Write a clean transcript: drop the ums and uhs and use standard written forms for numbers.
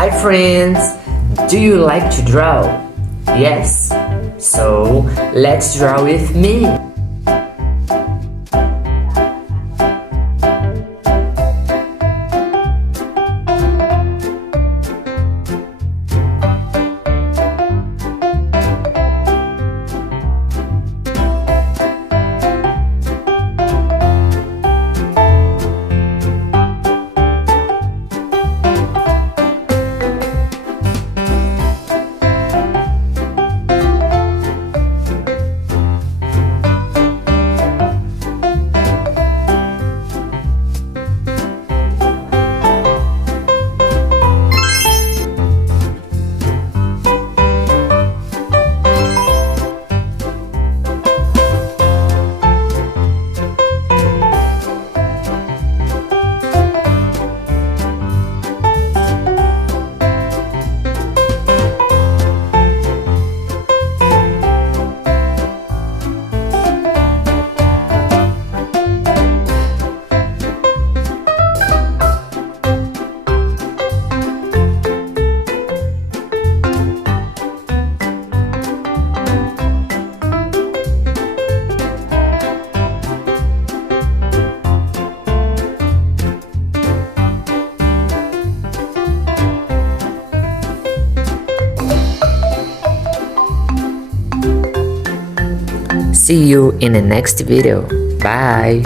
Hi friends! Do you like to draw? Yes? So, let's draw with me! See you in the next video. Bye!